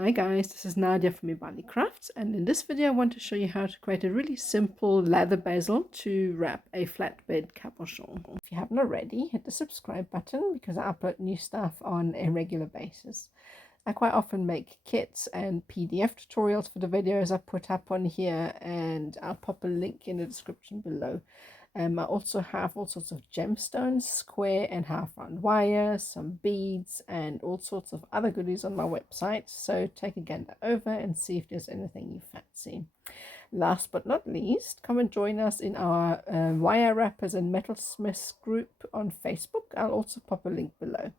Hi guys, this is Nadia from Imbali Crafts, and in this video I want to show you how to create a really simple leather bezel to wrap a flatbed cabochon. If you haven't already, hit the subscribe button because I upload new stuff on a regular basis. I quite often make kits and PDF tutorials for the videos I put up on here, and I'll pop a link in the description below. I also have all sorts of gemstones, square and half round wires, some beads, and all sorts of other goodies on my website. So take a gander over and see if there's anything you fancy. Last but not least, come and join us in our wire wrappers and metalsmiths group on Facebook. I'll also pop a link below.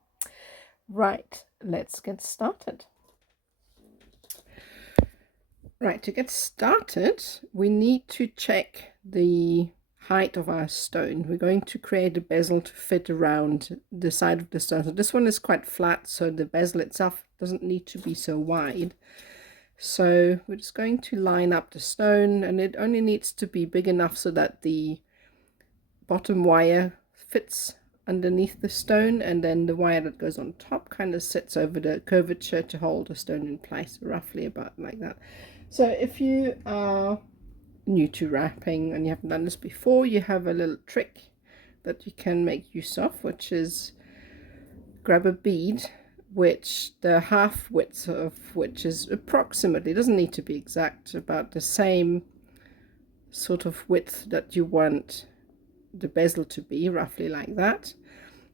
Right, let's get started. Right, to get started, we need to check the height of our stone. We're going to create a bezel to fit around the side of the stone. So this one is quite flat, so the bezel itself doesn't need to be so wide. So we're just going to line up the stone, and it only needs to be big enough so that the bottom wire fits underneath the stone, and then the wire that goes on top kind of sits over the curvature to hold the stone in place, roughly about like that. So if you are new to wrapping and you haven't done this before, you have a little trick that you can make use of, which is grab a bead which the half width of which is approximately, doesn't need to be exact, about the same sort of width that you want the bezel to be, roughly like that.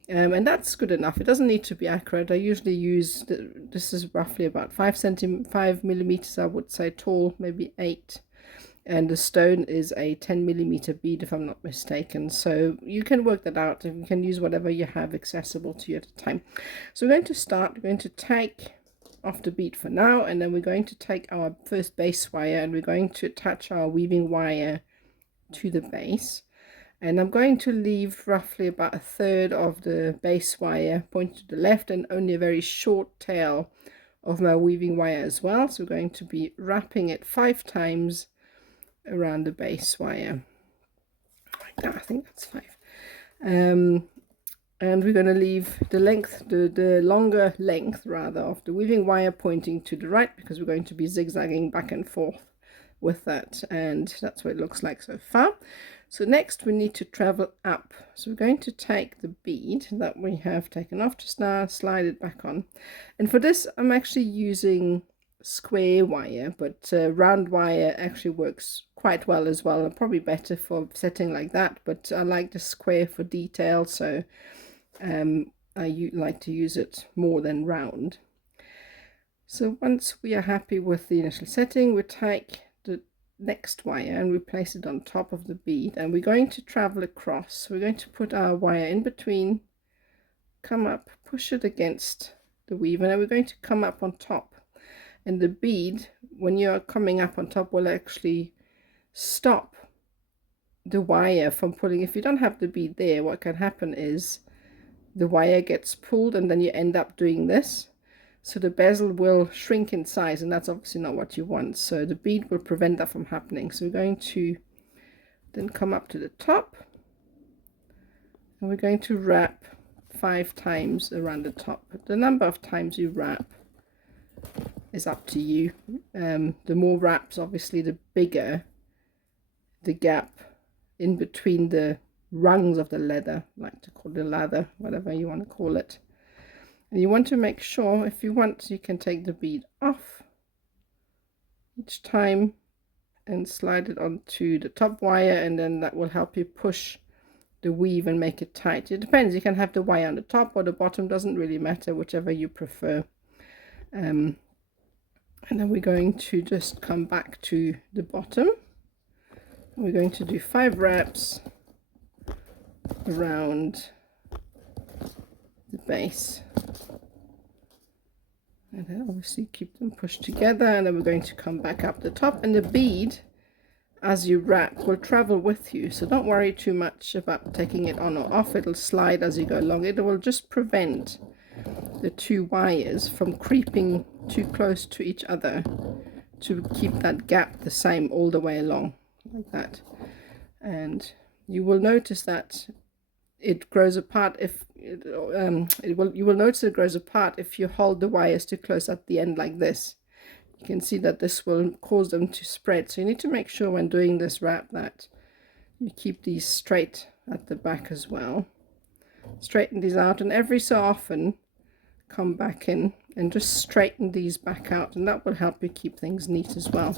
And that's good enough. It doesn't need to be accurate. I usually use this is roughly about 5 millimeters, I would say, tall, maybe 8, and the stone is a 10 millimeter bead if I'm not mistaken. So you can work that out, and you can use whatever you have accessible to you at the time. So we're going to start. We're going to take off the bead for now, and then we're going to take our first base wire and we're going to attach our weaving wire to the base. And I'm going to leave roughly about a third of the base wire pointed to the left and only a very short tail of my weaving wire as well. So we're going to be wrapping it 5 times around the base wire. I think that's 5. And we're going to leave the length, the longer length rather, of the weaving wire pointing to the right, because we're going to be zigzagging back and forth with that, and that's what it looks like so far. So next we need to travel up. So we're going to take the bead that we have taken off just now, slide it back on, and for this I'm actually using square wire, but round wire actually works quite well as well, and probably better for setting like that, but I like the square for detail, so I like to use it more than round. So once we are happy with the initial setting, we take the next wire and we place it on top of the bead, and we're going to travel across. We're going to put our wire in between, come up, push it against the weave, and then we're going to come up on top. And the bead, when you're coming up on top, will actually stop the wire from pulling. If you don't have the bead there, what can happen is the wire gets pulled and then you end up doing this. So the bezel will shrink in size, and that's obviously not what you want. So the bead will prevent that from happening. So we're going to then come up to the top, and we're going to wrap 5 times around the top. The number of times you wrap is up to you. The more wraps, obviously, the bigger the gap in between the rungs of the leather, I like to call it the lather, whatever you want to call it. And you want to make sure, if you want, you can take the bead off each time and slide it onto the top wire, and then that will help you push the weave and make it tight. It depends, you can have the wire on the top or the bottom, doesn't really matter, whichever you prefer. And then we're going to just come back to the bottom. We're going to do 5 wraps around the base, and then obviously keep them pushed together, and then we're going to come back up the top, and the bead, as you wrap, will travel with you, so don't worry too much about taking it on or off. It'll slide as you go along. It will just prevent the 2 wires from creeping too close to each other, to keep that gap the same all the way along, like that. And you will notice that it grows apart if you will notice it grows apart if you hold the wires too close at the end like this. you can see that this will cause them to spread. So you need to make sure when doing this wrap that you keep these straight at the back as well. Straighten these out, and every so often come back in and just straighten these back out, and that will help you keep things neat as well.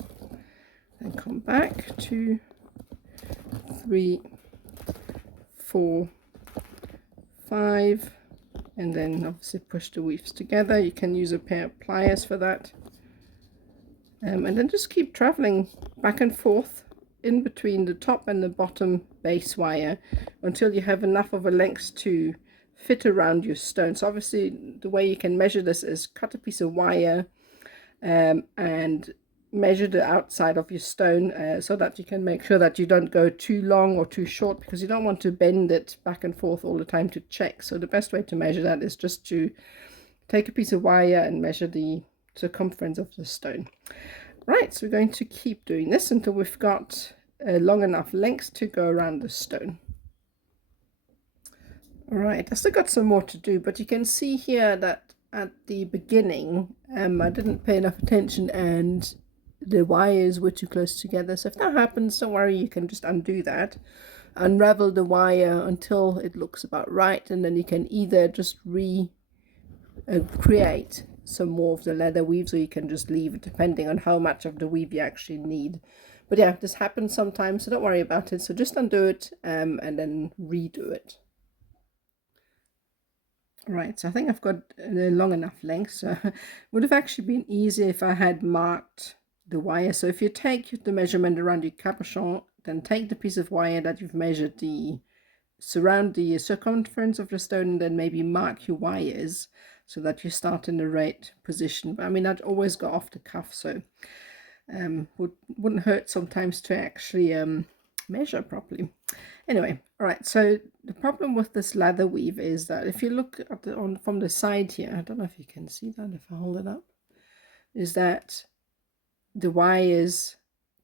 And come back, 2, 3, 4, 5, and then obviously push the weaves together. You can use a pair of pliers for that, and then just keep traveling back and forth in between the top and the bottom base wire until you have enough of a length to fit around your stone. So obviously the way you can measure this is cut a piece of wire and measure the outside of your stone so that you can make sure that you don't go too long or too short, because you don't want to bend it back and forth all the time to check. So the best way to measure that is just to take a piece of wire and measure the circumference of the stone. Right, so we're going to keep doing this until we've got a long enough length to go around the stone. All right, I still got some more to do, but you can see here that at the beginning I didn't pay enough attention and the wires were too close together. So if that happens, don't worry, you can just undo that, unravel the wire until it looks about right, and then you can either just create some more of the leather weaves, or you can just leave it depending on how much of the weave you actually need. But yeah, this happens sometimes, so don't worry about it. So just undo it and then redo it. Right, so I think I've got a long enough length, so it would have actually been easier if I had marked the wire. So if you take the measurement around your cabochon, then take the piece of wire that you've measured surround the circumference of the stone, and then maybe mark your wires so that you start in the right position. But I mean, I'd always go off the cuff, so wouldn't hurt sometimes to actually measure properly. Anyway, all right, so the problem with this leather weave is that if you look at from the side here, I don't know if you can see that if I hold it up, is that the wires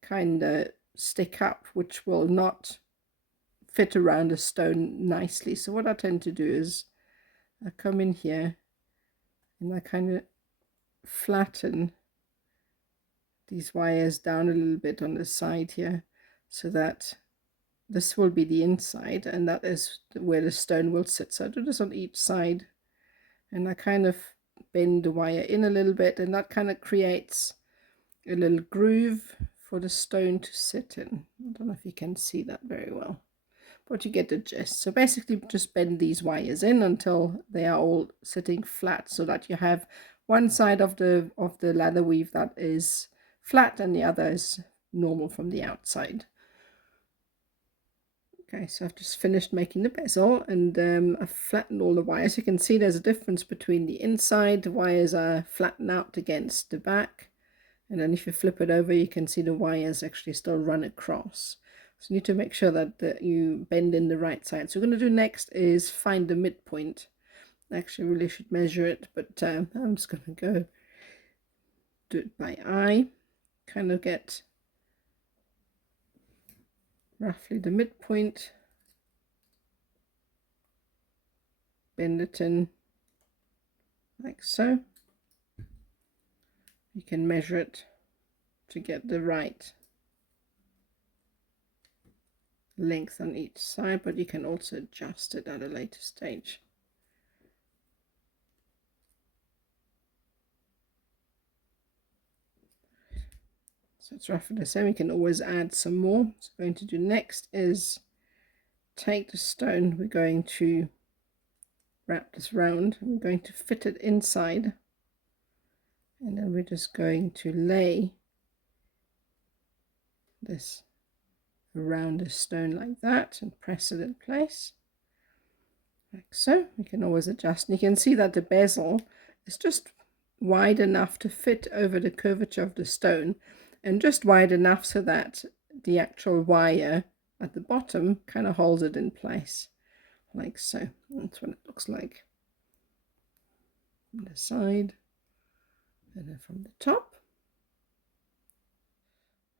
kind of stick up, which will not fit around the stone nicely. So what I tend to do is I come in here and I kind of flatten these wires down a little bit on the side here, so that this will be the inside and that is where the stone will sit. So I do this on each side, and I kind of bend the wire in a little bit, and that kind of creates a little groove for the stone to sit in. I don't know if you can see that very well, but you get the gist. So basically just bend these wires in until they are all sitting flat, so that you have one side of the leather weave that is flat and the other is normal from the outside. Okay, so I've just finished making the bezel, and I've flattened all the wires. You can see there's a difference between the inside. The wires are flattened out against the back, and then if you flip it over, you can see the wires actually still run across. So you need to make sure that you bend in the right side. So what we're going to do next is find the midpoint. Actually, I really should measure it, but I'm just going to go do it by eye. Kind of get roughly the midpoint, bend it in like so. You can measure it to get the right length on each side, but you can also adjust it at a later stage. So it's roughly the same. You can always add some more. So what I'm going to do next is take the stone, we're going to wrap this round, we're going to fit it inside, and then we're just going to lay this around the stone like that and press it in place like so. You can always adjust, and you can see that the bezel is just wide enough to fit over the curvature of the stone, and just wide enough so that the actual wire at the bottom kind of holds it in place like so. That's what it looks like on the side, and then from the top.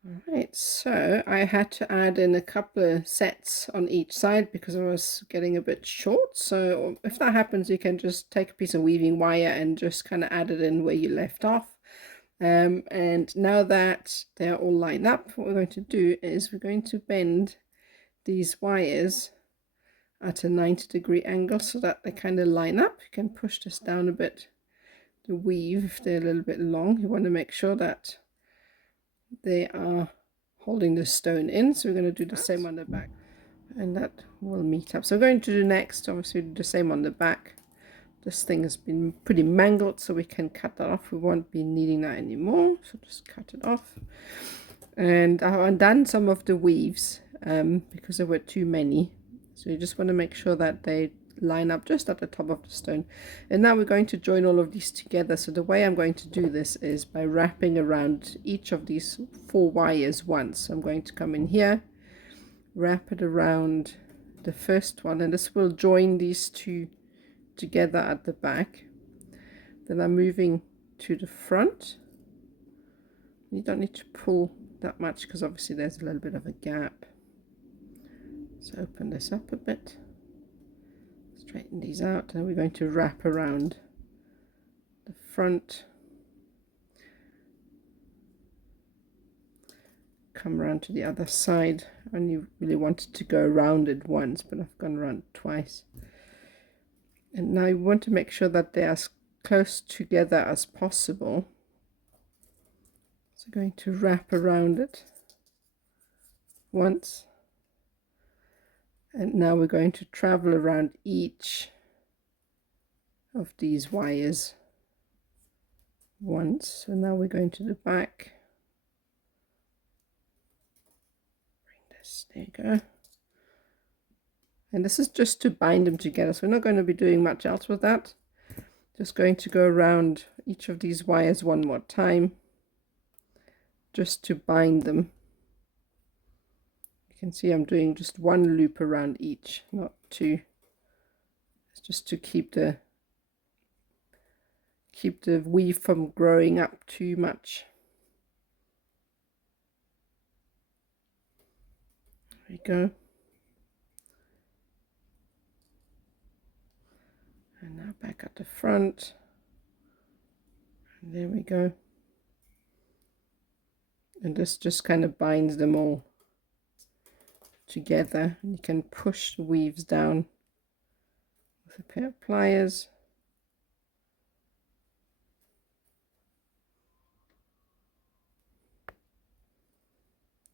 Alright, so I had to add in a couple of sets on each side because I was getting a bit short. So if that happens, you can just take a piece of weaving wire and just kind of add it in where you left off. And now that they're all lined up, what we're going to do is we're going to bend these wires at a 90-degree angle so that they kind of line up. You can push this down a bit to weave if they're a little bit long. You want to make sure that they are holding the stone in. So we're going to do the same on the back, and that will meet up. So we're going to do next, obviously, do the same on the back. This thing has been pretty mangled, so we can cut that off. We won't be needing that anymore, so just cut it off. And I've undone some of the weaves because there were too many. So you just want to make sure that they line up just at the top of the stone. And now we're going to join all of these together. So the way I'm going to do this is by wrapping around each of these 4 wires once. So I'm going to come in here, wrap it around the first one, and this will join these two together at the back. Then I'm moving to the front. You don't need to pull that much because obviously there's a little bit of a gap. So open this up a bit, straighten these out, and we're going to wrap around the front, come around to the other side. I only really wanted to go around it once, but I've gone around twice. And now you want to make sure that they are as close together as possible. So going to wrap around it once. And now we're going to travel around each of these wires once. So now we're going to the back. Bring this, there you go. And this is just to bind them together, so we're not going to be doing much else with that. Just going to go around each of these wires one more time, just to bind them. You can see I'm doing just 1 loop around each, not 2. It's just to keep the weave from growing up too much. There we go. And now back at the front, and there we go. And this just kind of binds them all together. And you can push the weaves down with a pair of pliers.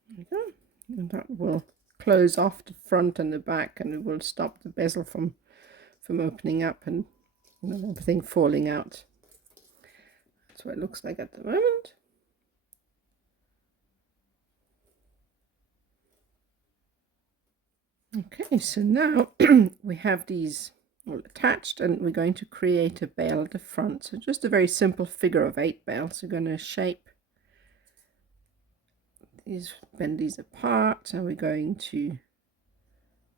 There we go. And that will close off the front and the back, and it will stop the bezel from opening up and everything falling out. That's what it looks like at the moment. Okay, so now we have these all attached, and we're going to create a bail at the front. So just a very simple figure of 8 bail. So we're going to shape these, bend these apart, and we're going to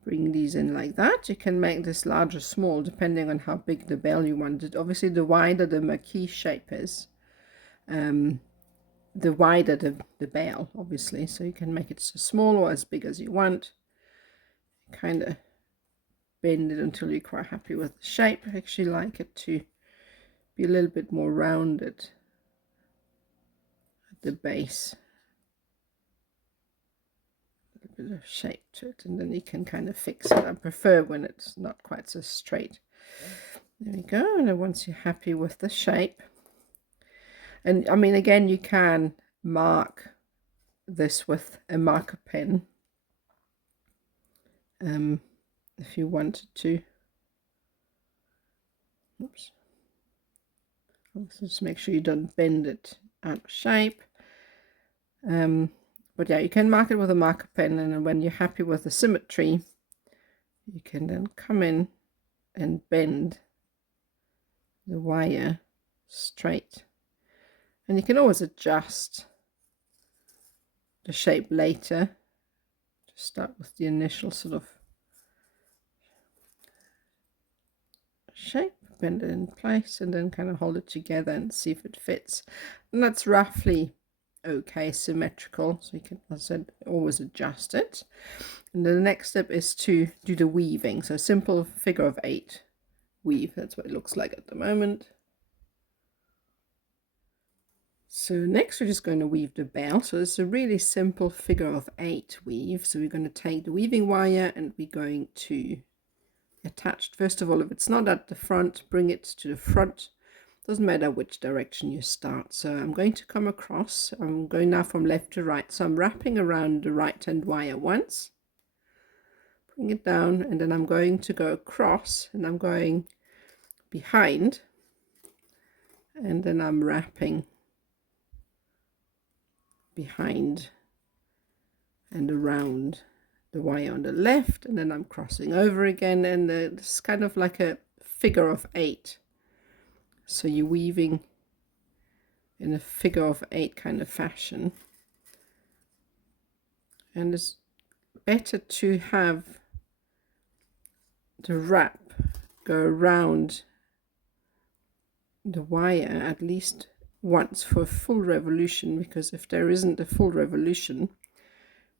bring these in like that. You can make this large or small depending on how big the bail you wanted. Obviously, the wider the marquise shape is, the wider the bail, obviously. So you can make it as small or as big as you want. Kind of bend it until you're quite happy with the shape. I actually like it to be a little bit more rounded at the base. Bit of shape to it, and then you can kind of fix it. I prefer when it's not quite so straight. There we go. And then once you're happy with the shape, and I mean, again, you can mark this with a marker pen if you wanted to. Oops. Also, just make sure you don't bend it out of shape. But yeah, you can mark it with a marker pen, and then when you're happy with the symmetry, you can then come in and bend the wire straight. And you can always adjust the shape later. Just start with the initial sort of shape, bend it in place, and then kind of hold it together and see if it fits. And that's roughly okay, symmetrical, so you can, as I said, always adjust it. And then the next step is to do the weaving. So simple figure of 8 weave. That's what it looks like at the moment. So next we're just going to weave the bell. So it's a really simple figure of 8 weave. So we're going to take the weaving wire and we're going to attach, first of all, if it's not at the front, bring it to the front. Doesn't matter which direction you start. So I'm going to come across. I'm going now from left to right. So I'm wrapping around the right hand wire once. Bring it down, and then I'm going to go across, and I'm going behind, and then I'm wrapping behind and around the wire on the left, and then I'm crossing over again, and it's kind of like a figure of 8. So you're weaving in a figure of 8 kind of fashion, and it's better to have the wrap go around the wire at least once for a full revolution, because if there isn't a full revolution,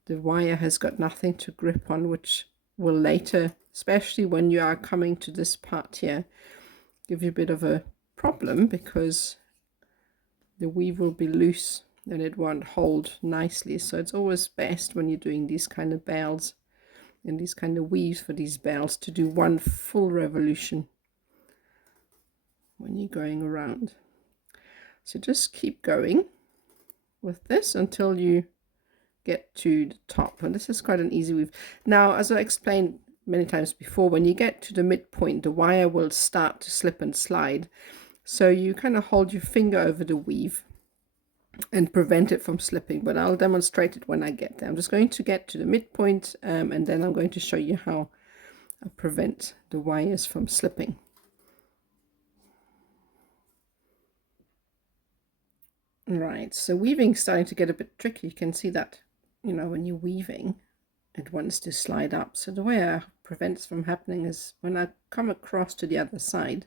the wire has got nothing to grip on, which will later, especially when you are coming to this part here, give you a bit of a problem, because the weave will be loose and it won't hold nicely. So it's always best when you're doing these kind of bells and these kind of weaves for these bells to do one full revolution when you're going around. So just keep going with this until you get to the top, and this is quite an easy weave. Now, as I explained many times before, when you get to the midpoint, the wire will start to slip and slide, so you kind of hold your finger over the weave and prevent it from slipping, but I'll demonstrate it when I get there. I'm just going to get to the midpoint, and then I'm going to show you how I prevent the wires from slipping. Right, so weaving starting to get a bit tricky. You can see that, you know, when you're weaving, it wants to slide up. So the way I prevent this from happening is when I come across to the other side,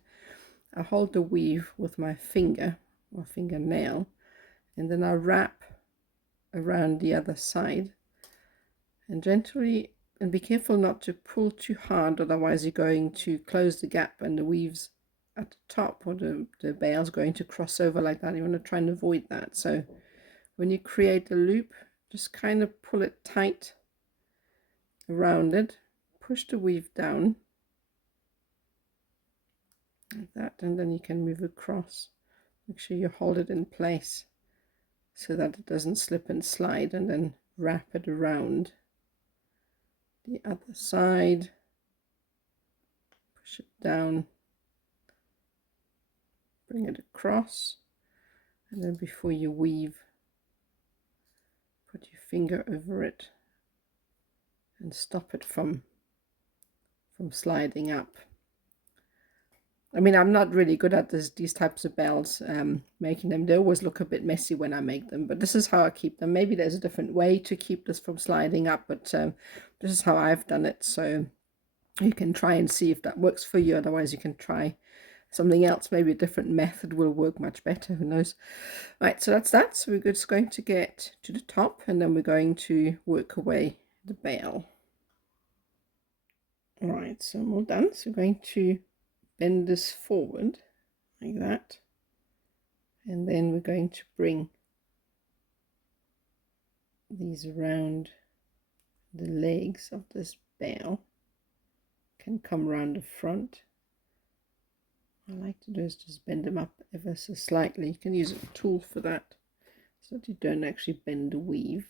I hold the weave with my finger or fingernail, and then I wrap around the other side and gently, and be careful not to pull too hard, otherwise you're going to close the gap and the weaves at the top, or the bale's going to cross over like that. You want to try and avoid that. So when you create a loop, just kind of pull it tight around it, push the weave down like that, and then you can move across. Make sure you hold it in place so that it doesn't slip and slide, and then wrap it around the other side, push it down, bring it across, and then before you weave, put your finger over it and stop it from sliding up. I mean, I'm not really good at these types of bells, making them. They always look a bit messy when I make them, but this is how I keep them. Maybe there's a different way to keep this from sliding up, but this is how I've done it. So you can try and see if that works for you. Otherwise, you can try something else. Maybe a different method will work much better. Who knows? Right, so that's that. So we're just going to get to the top, and then we're going to work away the bale. All right, so I'm all done. So we're going to bend this forward like that, and then we're going to bring these around the legs of this bale. Can come around the front. I like to do is just bend them up ever so slightly. You can use a tool for that so that you don't actually bend the weave.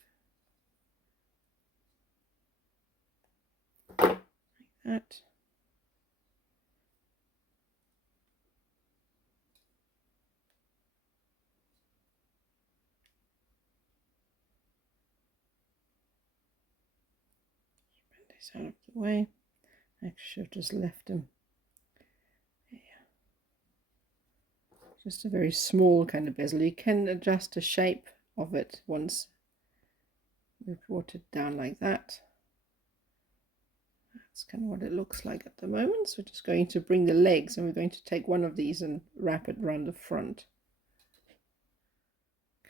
Like that. Out of the way. I should have just left them. Yeah. Just a very small kind of bezel. You can adjust the shape of it once we've brought it down like that. That's kind of what it looks like at the moment. So we're just going to bring the legs, and we're going to take one of these and wrap it around the front.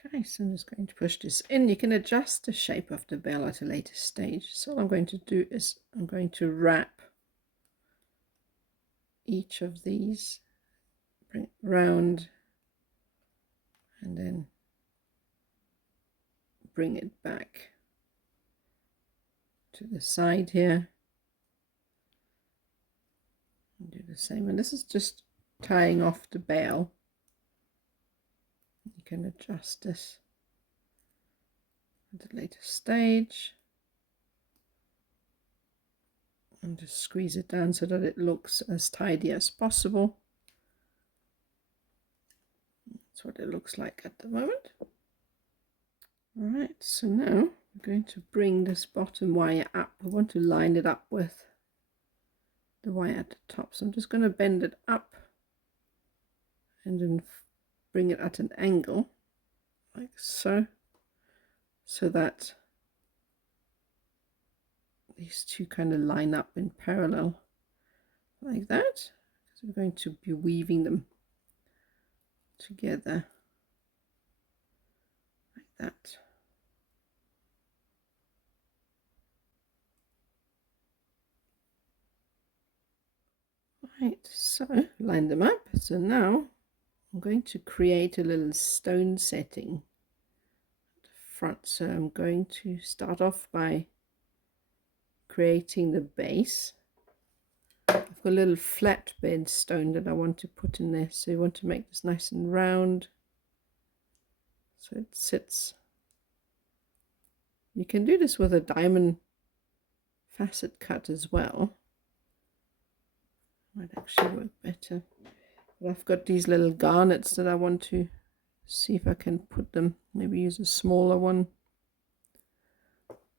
Okay, so I'm just going to push this in. You can adjust the shape of the bell at a later stage. So what I'm going to do is I'm going to wrap each of these, bring it round, and then bring it back to the side here and do the same. And this is just tying off the bail. You can adjust this at a later stage and just squeeze it down so that it looks as tidy as possible. That's what it looks like at the moment. All right, so now I'm going to bring this bottom wire up. I want to line it up with the wire at the top, so I'm just going to bend it up and then bring it at an angle like so, so that these two kind of line up in parallel like that, because we're going to be weaving them together like that. Right, so line them up. So now I'm going to create a little stone setting at the front. So I'm going to start off by creating the base. I've got a little flat bed stone that I want to put in there. So you want to make this nice and round so it sits. You can do this with a diamond facet cut as well. Might actually work better. But I've got these little garnets that I want to see if I can put them, maybe use a smaller one.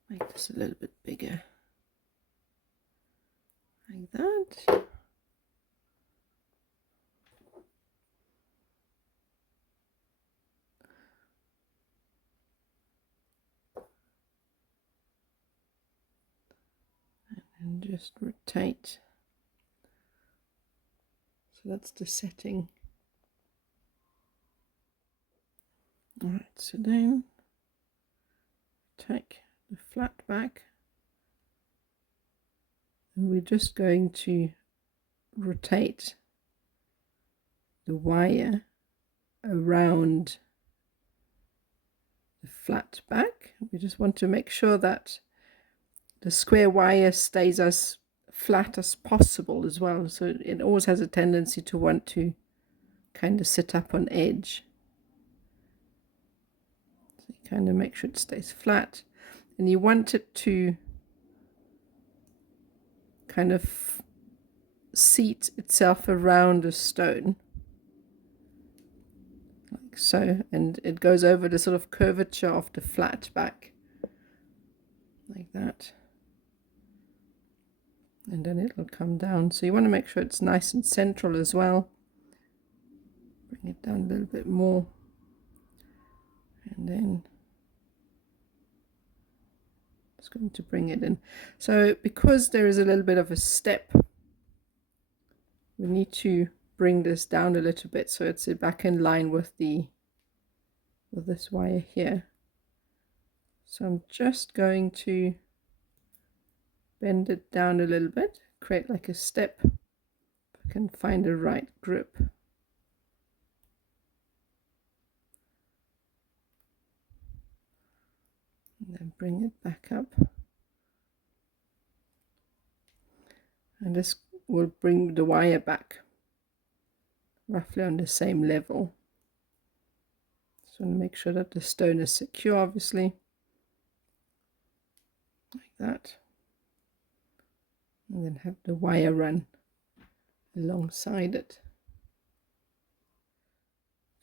Make this a little bit bigger. Like that. And just rotate. So that's the setting. All right, so then take the flat back and we're just going to rotate the wire around the flat back. We just want to make sure that the square wire stays as flat as possible as well, so it always has a tendency to want to kind of sit up on edge. So you kind of make sure it stays flat, and you want it to kind of seat itself around a stone like so, and it goes over the sort of curvature of the flat back like that. And then it'll come down. So you want to make sure it's nice and central as well. Bring it down a little bit more. And then just going to bring it in. So because there is a little bit of a step, we need to bring this down a little bit so it's back in line with this wire here. So I'm just going to bend it down a little bit, create like a step. I can find the right grip. And then bring it back up. And this will bring the wire back roughly on the same level. Just want to make sure that the stone is secure, obviously. Like that. And then have the wire run alongside it.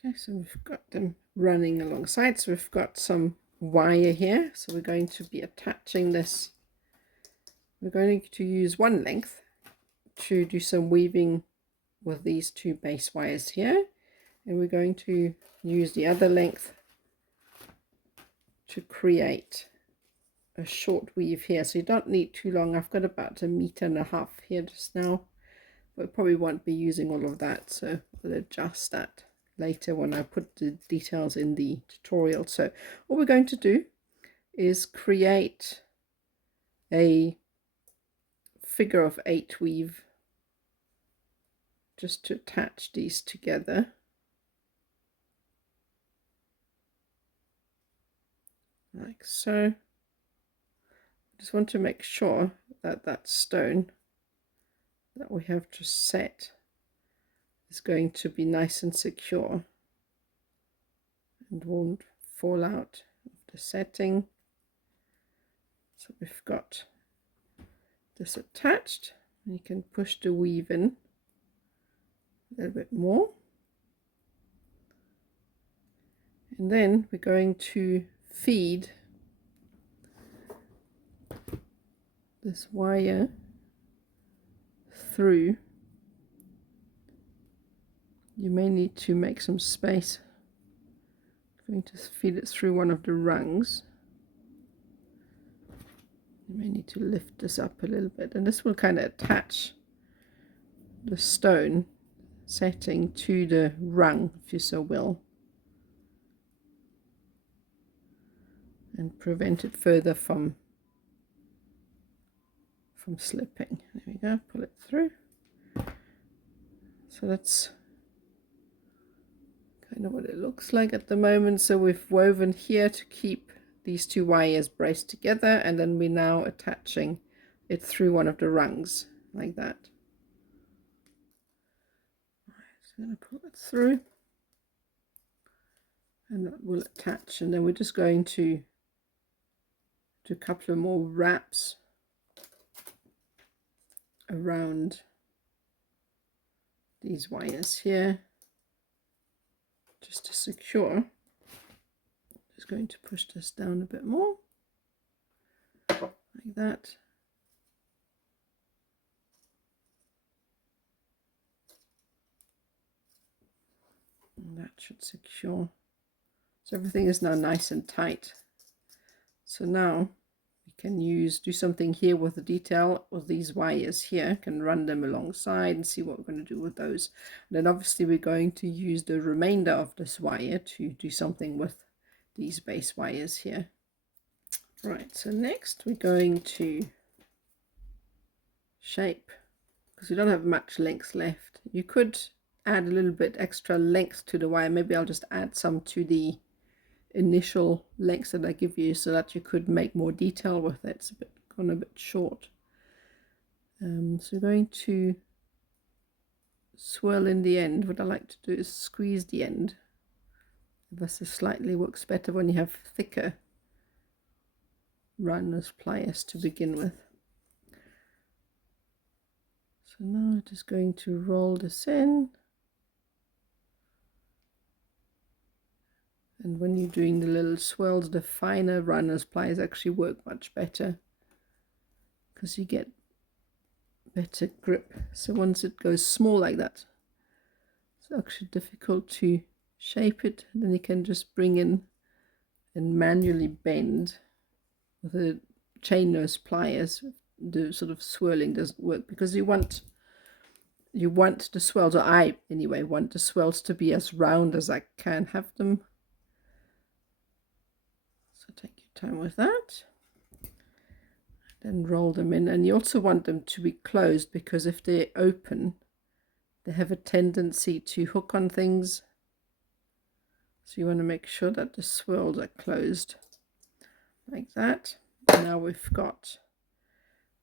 Okay, so we've got them running alongside. So we've got some wire here. So we're going to be attaching this. We're going to use one length to do some weaving with these two base wires here. And we're going to use the other length to create a short weave here, so you don't need too long. I've got about 1.5 meters here just now, but probably won't be using all of that, so we'll adjust that later when I put the details in the tutorial. So what we're going to do is create a figure of 8 weave just to attach these together like so. Just want to make sure that that stone that we have just set is going to be nice and secure and won't fall out of the setting. So we've got this attached. You can push the weave in a little bit more, and then we're going to feed this wire through. You may need to make some space. I'm going to feed it through one of the rungs. You may need to lift this up a little bit, and this will kind of attach the stone setting to the rung, if you so will, and prevent it further from slipping. There we go, pull it through. So that's kind of what it looks like at the moment. So we've woven here to keep these two wires braced together, and then we're now attaching it through one of the rungs like that. So I'm going to pull it through, and that will attach, and then we're just going to do a couple of more wraps around these wires here just to secure. Just going to push this down a bit more like that. And that should secure. So everything is now nice and tight. So now we can do something here with the detail with these wires here, can run them alongside and see what we're going to do with those. And then obviously we're going to use the remainder of this wire to do something with these base wires here. Right, so next we're going to shape, because we don't have much length left. You could add a little bit extra length to the wire. Maybe I'll just add some to the initial lengths that I give you, so that you could make more detail with it. It's gone a bit short. So we're going to swirl in the end. What I like to do is squeeze the end. This slightly works better when you have thicker runners pliers to begin with. So now I'm just going to roll this in. And when you're doing the little swirls, the finer runners pliers actually work much better because you get better grip. So once it goes small like that, it's actually difficult to shape it. And then you can just bring in and manually bend with the chain nose pliers. The sort of swirling doesn't work because you want the swirls, or I anyway want the swirls to be as round as I can have them. So take your time with that, then roll them in. And you also want them to be closed, because if they're open they have a tendency to hook on things. So you want to make sure that the swirls are closed like that. Now we've got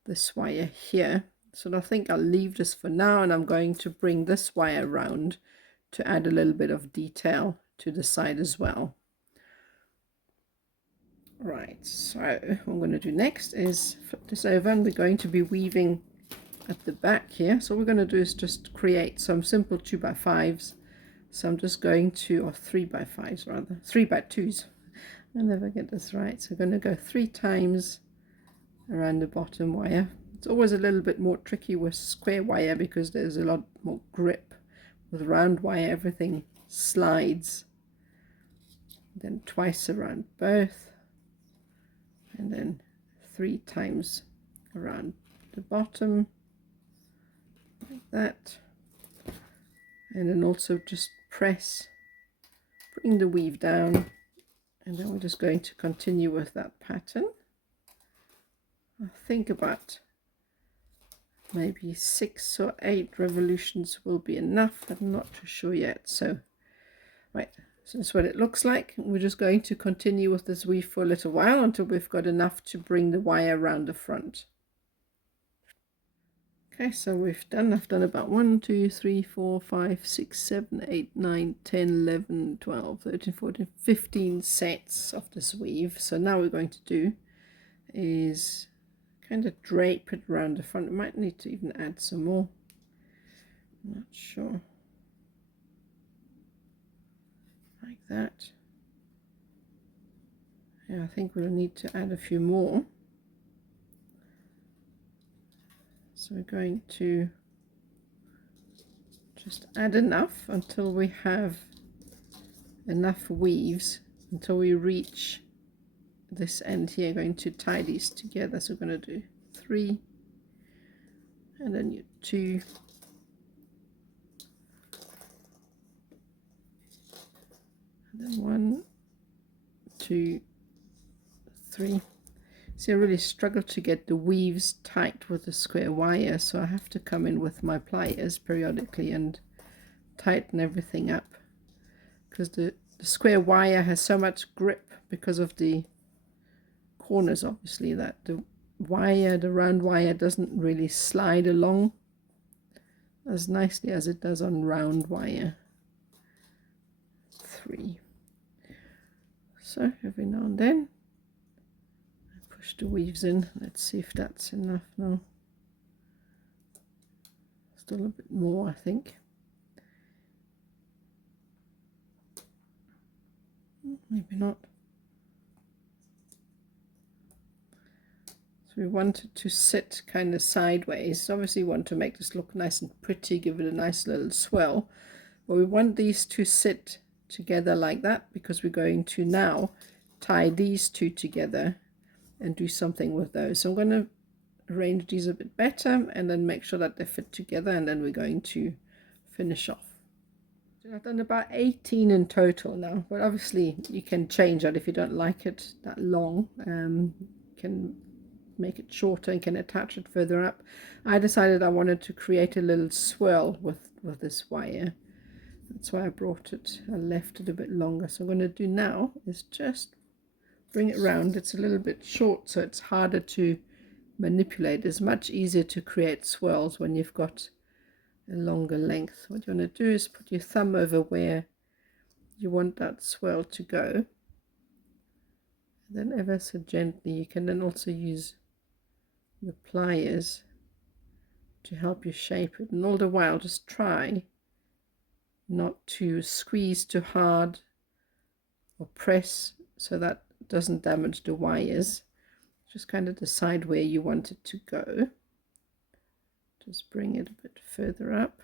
this wire here, so I think I'll leave this for now, and I'm going to bring this wire around to add a little bit of detail to the side as well. Right, so what I'm going to do next is flip this over, and we're going to be weaving at the back here. So what we're going to do is just create some simple 2x5s. So I'm just going to, or 3x5s rather, 3x2s. I never get this right. So I'm going to go 3 times around the bottom wire. It's always a little bit more tricky with square wire because there's a lot more grip. With round wire, everything slides. Then twice around both, and then 3 times around the bottom like that. And then also just press, bring the weave down, and then we're just going to continue with that pattern. I think about maybe 6 or 8 revolutions will be enough. I'm not too sure yet. So right, So that's what it looks like. We're just going to continue with this weave for a little while until we've got enough to bring the wire around the front. Okay, so I've done about 1, 2, 3, 4, 5, 6, 7, 8, 9, 10, 11, 12, 13, 14, 15 sets of this weave. So now we're going to do is kind of drape it around the front. We might need to even add some more. I'm not sure. Like that. Yeah, I think we'll need to add a few more. So we're going to just add enough until we have enough weaves, until we reach this end here. Going to tie these together. So we're going to do 3, and then you 2, and then 1, 2, 3. See, I really struggle to get the weaves tight with the square wire, so I have to come in with my pliers periodically and tighten everything up, because the square wire has so much grip because of the corners, obviously, that the round wire doesn't really slide along as nicely as it does on round wire. 3. So every now and then push the weaves in. Let's see if that's enough now. Still a bit more, I think. Maybe not. So we want it to sit kind of sideways. Obviously, we want to make this look nice and pretty, give it a nice little swell. But we want these to sit together like that, because we're going to now tie these two together and do something with those. So I'm going to arrange these a bit better and then make sure that they fit together, and then we're going to finish off. So I've done about 18 in total now, but obviously you can change that if you don't like it that long. You can make it shorter and can attach it further up. I decided I wanted to create a little swirl with this wire. That's why I left it a bit longer. So what I'm going to do now is just bring it round. It's a little bit short, so it's harder to manipulate. It's much easier to create swirls when you've got a longer length. What you want to do is put your thumb over where you want that swirl to go. Then ever so gently, you can then also use your pliers to help you shape it. And all the while, just try not to squeeze too hard or press so that it doesn't damage the wires. Just kind of decide where you want it to go. Just bring it a bit further up.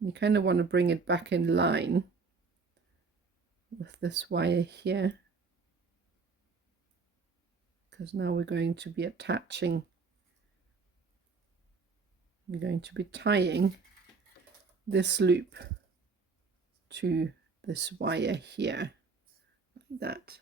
You kind of want to bring it back in line with this wire here, because now we're going to be attaching, we're going to be tying this loop to this wire here, like that.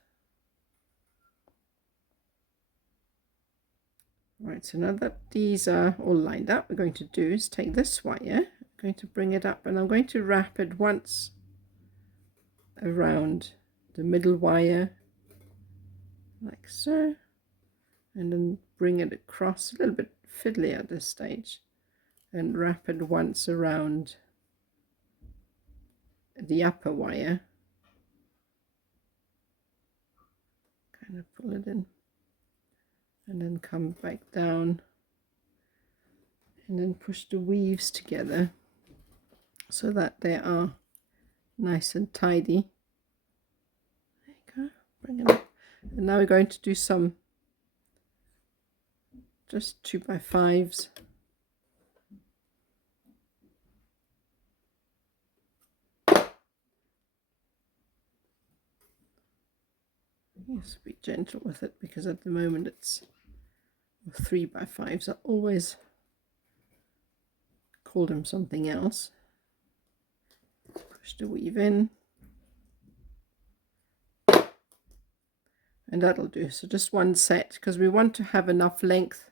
Right, so now that these are all lined up, we're going to do is take this wire, I'm going to bring it up, and I'm going to wrap it once around the middle wire, like so, and then bring it across, a little bit fiddly at this stage, and wrap it once around the upper wire, kind of pull it in, and then come back down, and then push the weaves together so that they are nice and tidy. There you go, bring it up. And now we're going to do some just 2x5s. Just be gentle with it, because at the moment it's 3x5s. I always call them something else. Push the weave in, and that'll do. So just one set, because we want to have enough length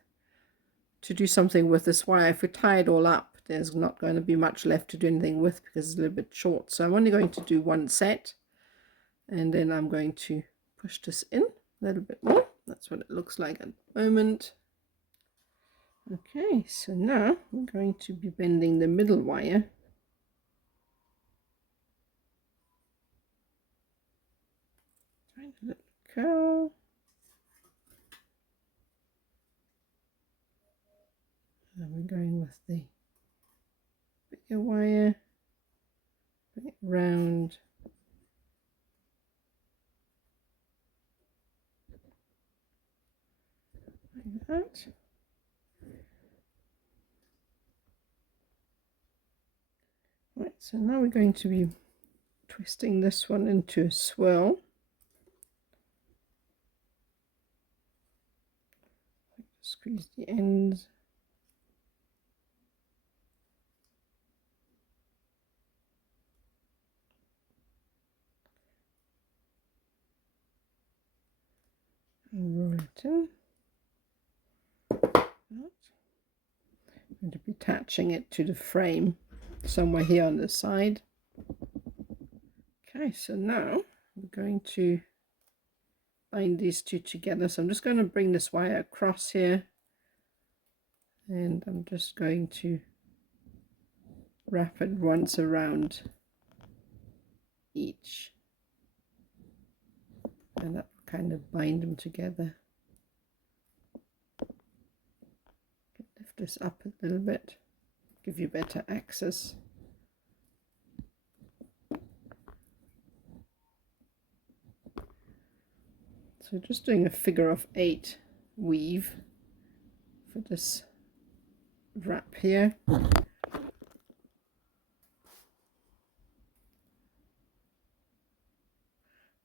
to do something with this wire. If we tie it all up, there's not going to be much left to do anything with because it's a little bit short. So I'm only going to do one set, and then I'm going to push this in a little bit more. That's what it looks like at the moment. Okay, so now we're going to be bending the middle wire. Trying to let it go. And we're going with the bigger wire, bring it round. Like that. Right, so now we're going to be twisting this one into a swirl. Squeeze the ends. And roll it in. I'm going to be attaching it to the frame somewhere here on the side. Okay, so now we're going to bind these two together. So I'm just going to bring this wire across here, and I'm just going to wrap it once around each, and that will kind of bind them together. Lift this up a little bit, give you better access. So just doing a figure of 8 weave for this wrap here. And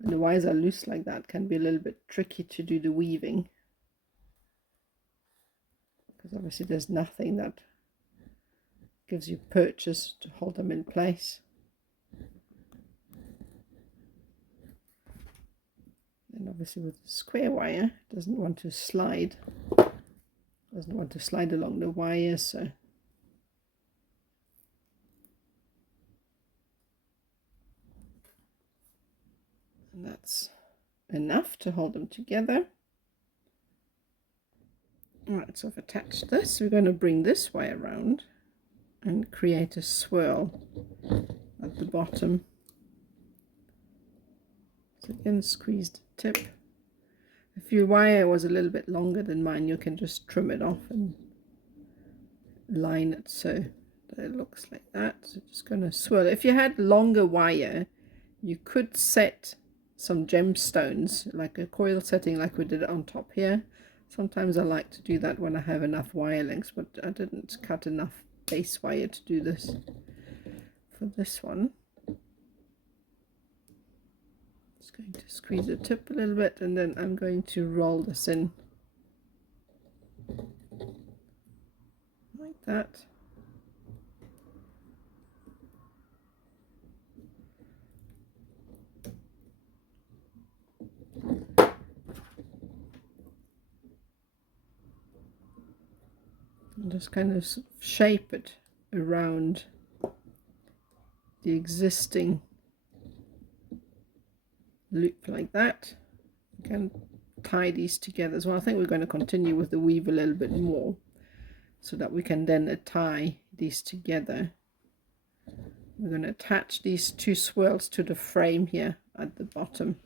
the wires are loose like that, can be a little bit tricky to do the weaving, because obviously there's nothing that gives you purchase to hold them in place. And obviously with the square wire, it doesn't want to slide along the wire, so and that's enough to hold them together. Alright, so I've attached this. We're going to bring this wire around and create a swirl at the bottom. So again, squeeze the tip. If your wire was a little bit longer than mine, you can just trim it off and line it so that it looks like that. So just going to swirl. If you had longer wire, you could set some gemstones, like a coil setting like we did on top here. Sometimes I like to do that when I have enough wire lengths, but I didn't cut enough base wire to do this for this one. Just going to squeeze the tip a little bit, and then I'm going to roll this in like that. And just kind of shape it around the existing loop like that. You can tie these together as well. I think we're going to continue with the weave a little bit more so that we can then tie these together. We're going to attach these 2 swirls to the frame here at the bottom.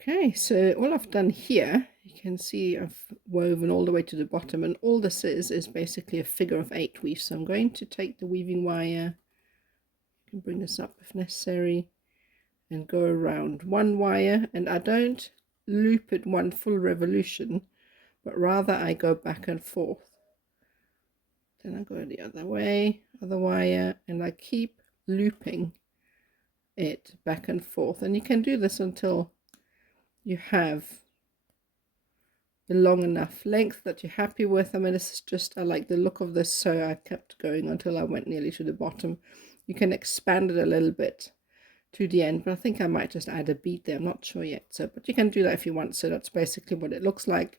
Okay, so all I've done here, you can see I've woven all the way to the bottom, and all this is basically a figure of 8 weave. So I'm going to take the weaving wire, you can bring this up if necessary, and go around one wire, and I don't loop it one full revolution, but rather I go back and forth. Then I go the other way, other wire, and I keep looping it back and forth. And you can do this until you have the long enough length that you're happy with. I mean, this is just, I like the look of this, so I kept going until I went nearly to the bottom. You can expand it a little bit to the end, but I think I might just add a bead there, I'm not sure yet. So, but you can do that if you want. So that's basically what it looks like.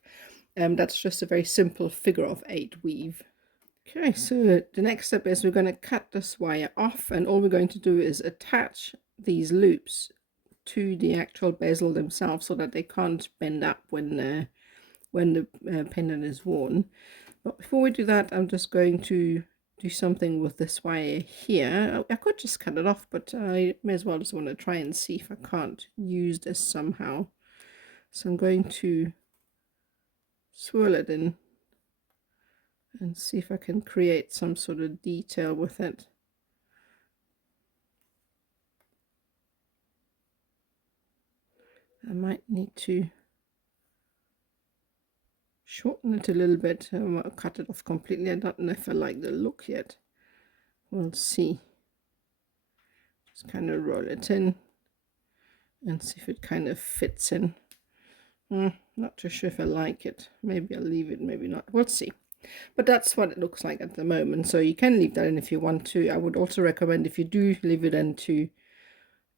That's just a very simple figure of 8 weave. Okay, so the next step is we're going to cut this wire off, and all we're going to do is attach these loops to the actual bezel themselves so that they can't bend up when the pendant is worn. But before we do that, I'm just going to do something with this wire here. I could just cut it off, but I may as well just want to try and see if I can't use this somehow. So I'm going to swirl it in and see if I can create some sort of detail with it. I might need to shorten it a little bit. I'll cut it off completely. I don't know if I like the look yet. We'll see. Just kind of roll it in and see if it kind of fits in. Not too sure if I like it. Maybe I'll leave it, maybe not. We'll see. But that's what it looks like at the moment. So you can leave that in if you want to. I would also recommend, if you do leave it in, to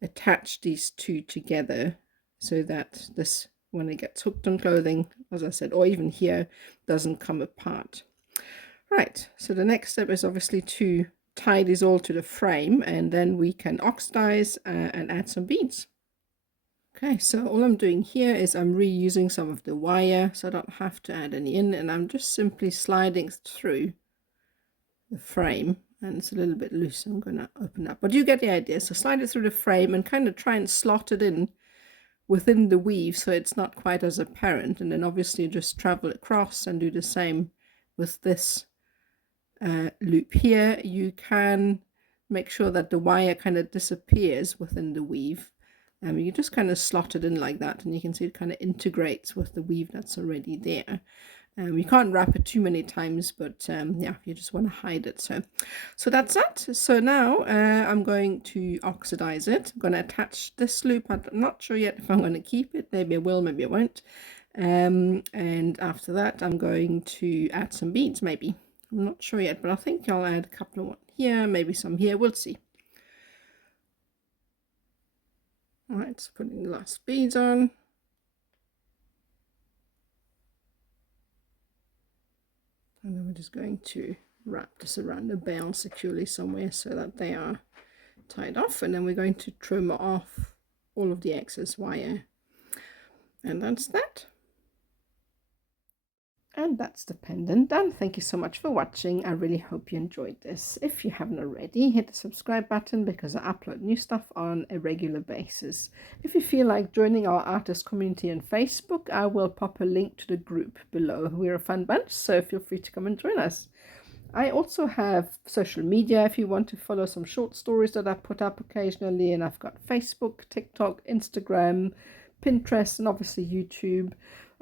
attach these two together so that this, when it gets hooked on clothing, as I said, or even here, doesn't come apart. Right, so the next step is obviously to tie these all to the frame, and then we can oxidize and add some beads. Okay, so all I'm doing here is I'm reusing some of the wire, so I don't have to add any in, and I'm just simply sliding through the frame, and it's a little bit loose, so I'm going to open up. But you get the idea. So slide it through the frame and kind of try and slot it in within the weave so it's not quite as apparent, and then obviously just travel across and do the same with this loop here. You can make sure that the wire kind of disappears within the weave. You just kind of slot it in like that, and you can see it kind of integrates with the weave that's already there. You can't wrap it too many times, but yeah, you just want to hide it. So that's that. So now I'm going to oxidize it. I'm going to attach this loop. I'm not sure yet if I'm going to keep it. Maybe I will, maybe I won't. And after that, I'm going to add some beads, maybe. I'm not sure yet, but I think I'll add a couple of one here, maybe some here. We'll see. All right, so putting the last beads on. And then we're just going to wrap this around the bell securely somewhere so that they are tied off. And then we're going to trim off all of the excess wire. And that's that. And that's the pendant done. Thank you so much for watching. I really hope you enjoyed this. If you haven't already, hit the subscribe button because I upload new stuff on a regular basis. If you feel like joining our artist community on Facebook, I will pop a link to the group below. We're a fun bunch, so feel free to come and join us. I also have social media if you want to follow some short stories that I put up occasionally, and I've got Facebook, TikTok, Instagram, Pinterest, and obviously YouTube.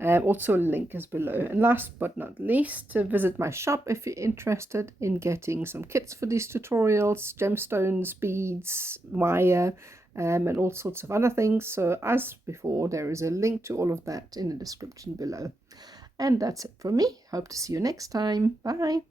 Also a link is below. And last but not least, visit my shop if you're interested in getting some kits for these tutorials, gemstones, beads, wire, and all sorts of other things. So as before, there is a link to all of that in the description below. And that's it from me. Hope to see you next time. Bye.